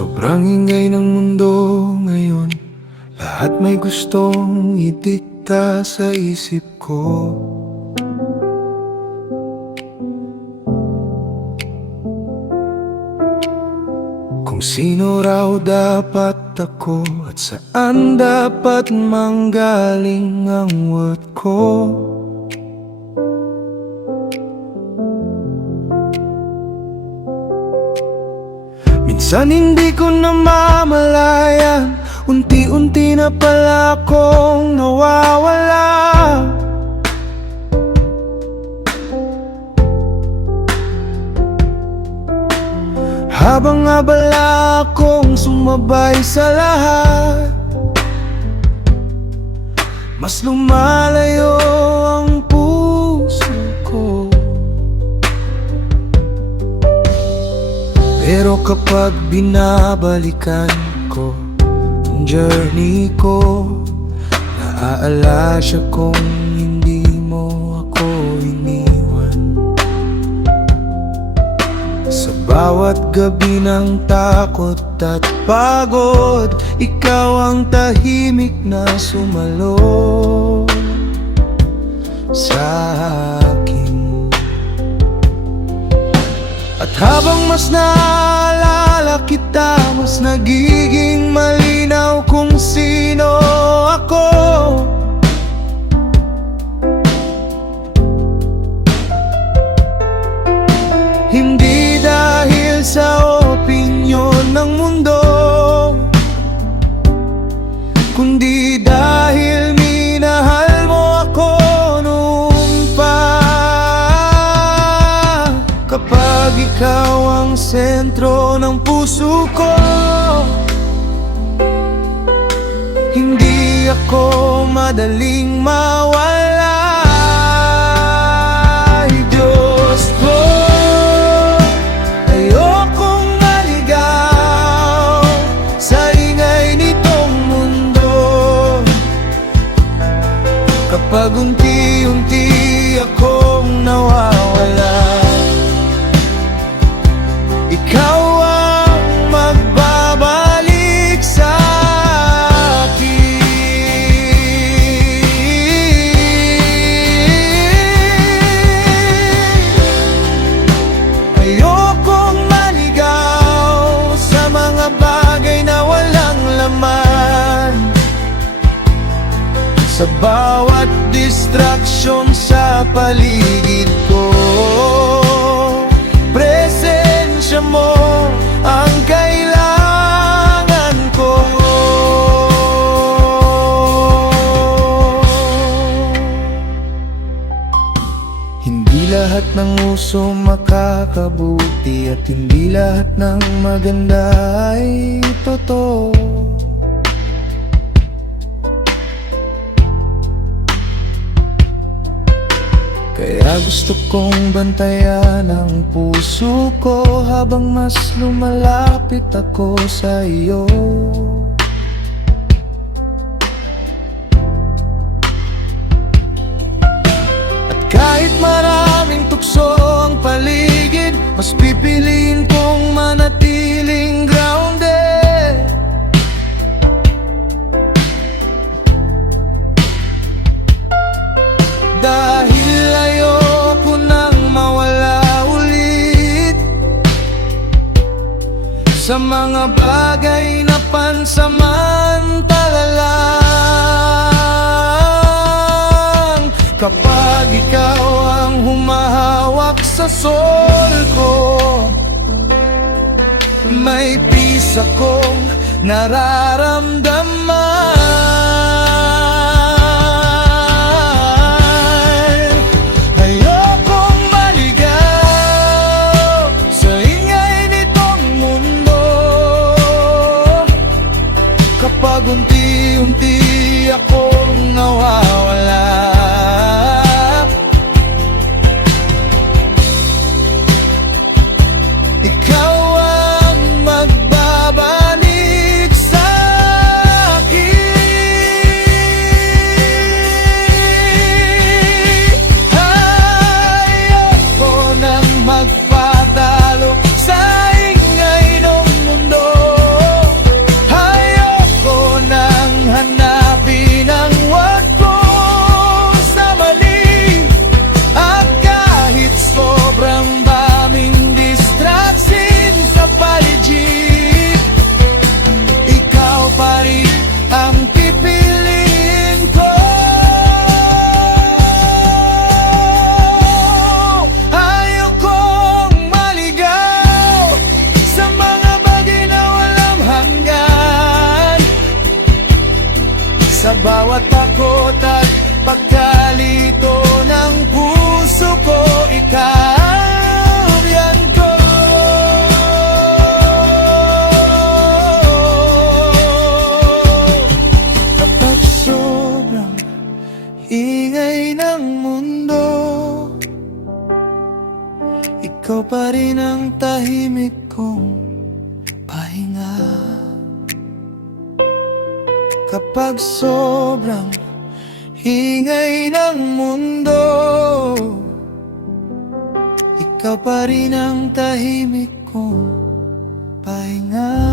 Sobrang ingay ng mundo ngayon, lahat may gustong idikta sa isip ko. Kung sino raw dapat ako at saan dapat manggaling ang worth ko. Minsan hindi ko namamalayan, unti-unti na pala akong nawawala. Habang abala akong sumabay sa lahat, mas lumalayo ang puso ko. Pero kapag binabalikan ko ang journey ko, naaalasya kong hindi mo ako iniwan. Sa bawat gabi ng takot at pagod, ikaw ang tahimik na sumalo sa akin. At habang mas naalala kita, mas nagiging malinaw kung sino ako. Hindi dahil sa opinyon ng mundo, kundi dahil minahal mo ako noon pa. Kapag ikaw ang sentro ng puso ko, hindi ako madaling mawala. Ay Diyos ko, ayokong maligaw sa ingay nitong mundo. Kapag unti-unti akong nawawala, ikaw ang magbabalik sa akin. Ayokong maligaw sa mga bagay na walang laman, sa bawat distraction sa paligid ko. Presensya mo ang kailangan ko. Hindi lahat ng uso makakabuti at hindi lahat ng maganda ay totoo. Kaya gusto kong bantayan ang puso ko habang mas lumalapit ako sa iyo. At kahit maraming tukso ang paligid, mas pipiliin kong manatiling grounded. Dahil ayoko nang mawala ulit sa mga bagay na pansamantala lang. Kapag ikaw ang humahawak sa soul ko, may peace akong nararamdaman. Kapag unti-unti akong nawawala, ikaw ang magbabalik sa akin. Ayoko nang magpatalo sa ingay ng mundo. Sa bawat takot at pagkalito ng puso ko, ikaw yan ko. Kapag sobrang ingay ng mundo, ikaw pa rin ang tahimik kong pahinga. Kapag sobrang ingay ng mundo, ikaw pa rin ang tahimik kong pahinga.